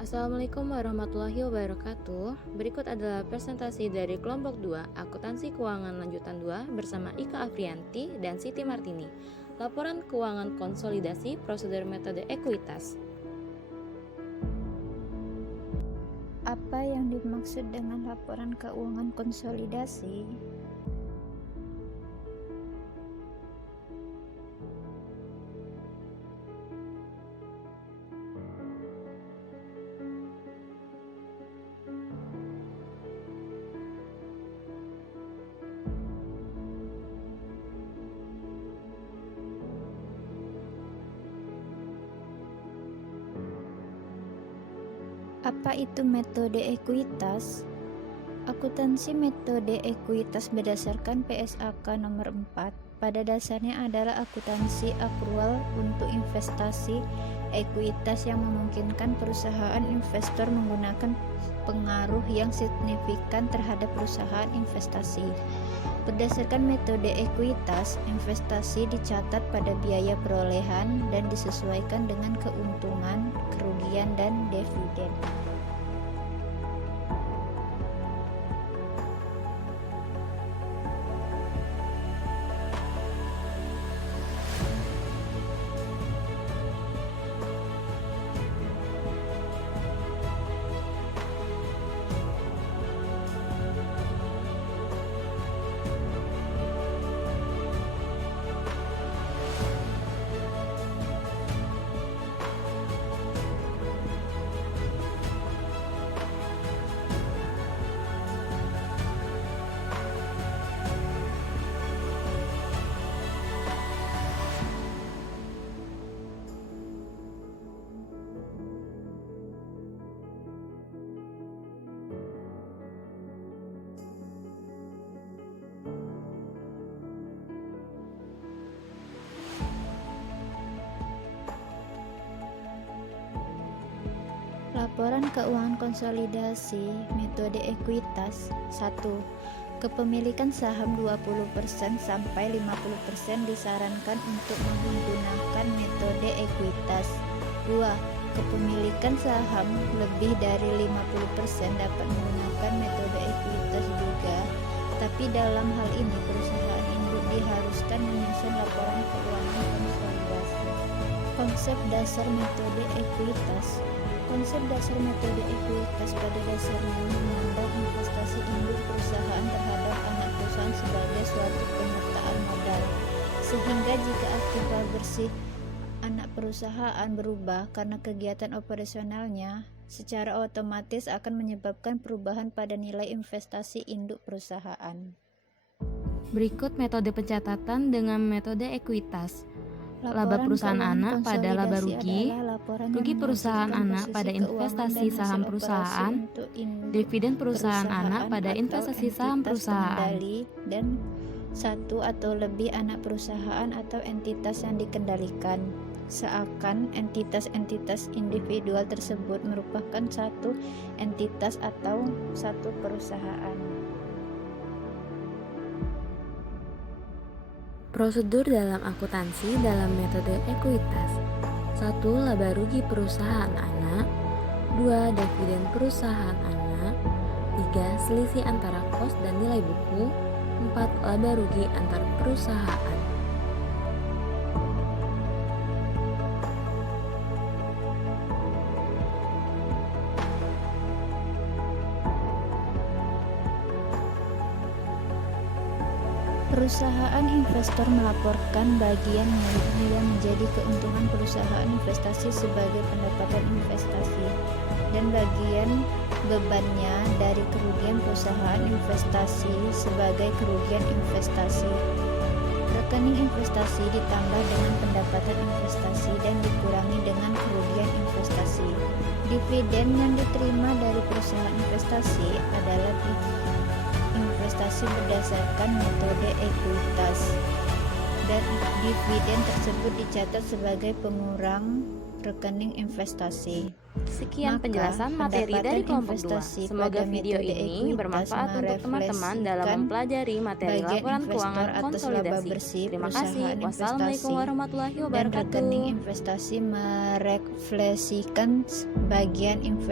Assalamualaikum warahmatullahi wabarakatuh. Berikut adalah presentasi dari kelompok 2 Akuntansi Keuangan Lanjutan 2 bersama Ika Afrianti dan Siti Martini. Laporan keuangan konsolidasi prosedur metode ekuitas. Apa yang dimaksud dengan laporan keuangan konsolidasi? Apa itu metode ekuitas? Akuntansi metode ekuitas berdasarkan PSAK nomor 4 pada dasarnya adalah akuntansi akrual untuk investasi ekuitas yang memungkinkan perusahaan investor menggunakan pengaruh yang signifikan terhadap perusahaan investasi. Berdasarkan metode ekuitas, investasi dicatat pada biaya perolehan dan disesuaikan dengan keuntungan, kerugian, dan dividen. Laporan keuangan konsolidasi metode ekuitas. 1. Kepemilikan saham 20% sampai 50% disarankan untuk menggunakan metode ekuitas. 2. Kepemilikan saham lebih dari 50% dapat menggunakan metode ekuitas juga, tapi dalam hal ini perusahaan induk diharuskan menyusun laporan keuangan konsolidasi. Konsep dasar metode ekuitas. Konsep dasar metode ekuitas pada dasarnya memandang investasi induk perusahaan terhadap anak perusahaan sebagai suatu penyertaan modal, sehingga jika akibat bersih anak perusahaan berubah karena kegiatan operasionalnya, secara otomatis akan menyebabkan perubahan pada nilai investasi induk perusahaan. Berikut metode pencatatan dengan metode ekuitas. Laba perusahaan anak pada laba rugi perusahaan anak pada investasi saham perusahaan, dividen perusahaan anak pada investasi saham perusahaan, dan satu atau lebih anak perusahaan atau entitas yang dikendalikan, seakan entitas-entitas individual tersebut merupakan satu entitas atau satu perusahaan. Prosedur dalam akuntansi dalam metode ekuitas. 1. Laba rugi perusahaan anak. 2. Dividen perusahaan anak. 3. Selisih antara kos dan nilai buku. 4. Laba rugi antar perusahaan. Perusahaan investor melaporkan bagian miliknya yang menjadi keuntungan perusahaan investasi sebagai pendapatan investasi, dan bagian bebannya dari kerugian perusahaan investasi sebagai kerugian investasi. Rekening investasi ditambah dengan pendapatan investasi dan dikurangi dengan kerugian investasi. Dividen yang diterima dari perusahaan investasi adalah investasi berdasarkan metode ekuitas, dan dividen tersebut dicatat sebagai pengurang rekening investasi. Sekian penjelasan materi dari kelompok 2. Semoga video ini bermanfaat untuk teman-teman dalam mempelajari materi laporan keuangan konsolidasi. Terima kasih. Wassalamualaikum warahmatullahi Dan wabarakatuh. rekening investasi merefleksikan bagian investasi